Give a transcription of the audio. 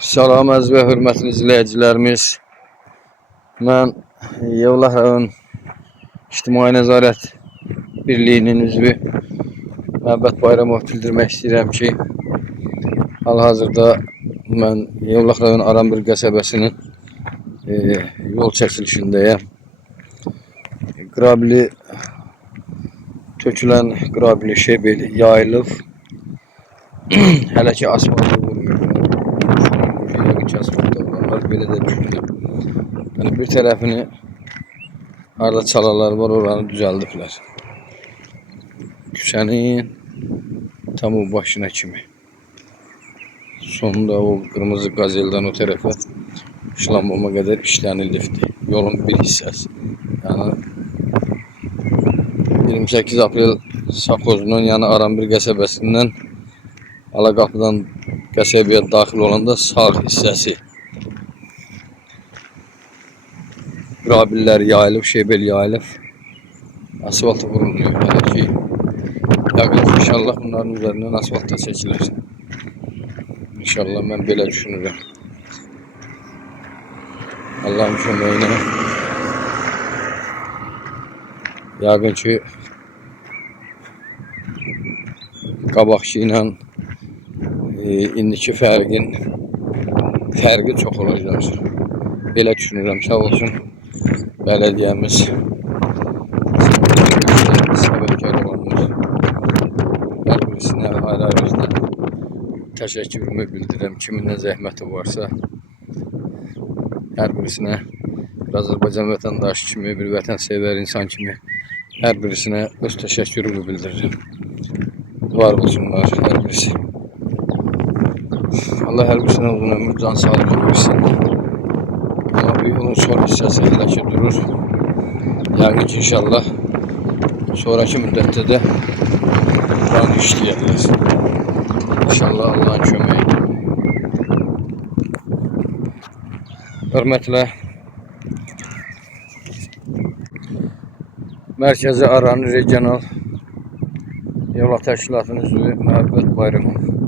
Salam əziz və hörmətli izləyicilərimiz. Mən Yevlax rayon İctimai Nəzarət Birliyinin üzvü Məhəbbət Bayramov bildirmək istəyirəm ki, hal-hazırda mən Yevlax rayon Arambir qəsəbəsinin yol çəkilişindəyəm. Qrabili tökülən qrabili şebel yayılıb. Hələ ki asfaltı vurmuyor. Asfaltda vuranlar belə də düşünürəm. Yəni bir tərəfini harada çalalar var, oranı düzəldiblər. Küçənin tam o başına kimi. Sonunda o qırmızı qazeldən o tərəfə şlamboma qədər işlənilibdir. Yolun bir hissəsi. Yəni 28 aprel Safxozunun, yəni Arambir qəsəbəsindən Alaqapıdan qəsəbəyə daxil olanda sağ hissəsi qrabillər yayılıb, şebel yayılıb, asfalt vurulmuyor. Hələ ki, yaqın inşallah bunların üzərindən asfalt da çəkilir. İnşallah mən belə düşünürəm. Allah'ın köməyinə yaqın ki qabaqçı ilə indiki fərqi çox olacaq. Belə düşünürəm. Sağ olsun bələdiyyəmiz, səbəbkar olanlar, hər birisinə ayrı-ayrıqdan təşəkkürümü bildirirəm. Kimin nə zəhməti varsa, hər birisinə bir Azərbaycan vətəndaşı kimi, bir vətənsevər insan kimi hər birisinə öz təşəkkürümü bildirirəm. Var olsunlar hər birisi. Allah hər birisinə uzun ömür, can sağlığı versin. Ama bu yolun son hissəsi hələ ki durur. Yəqin ki inşallah sonraki müddətdə də buranı işləyərlər. İnşallah Allah'ın köməyi. Hörmətlə Mərkəzi Aran Regional Yevlax Təşkilatının üzvü Məhəbbət Bayramov.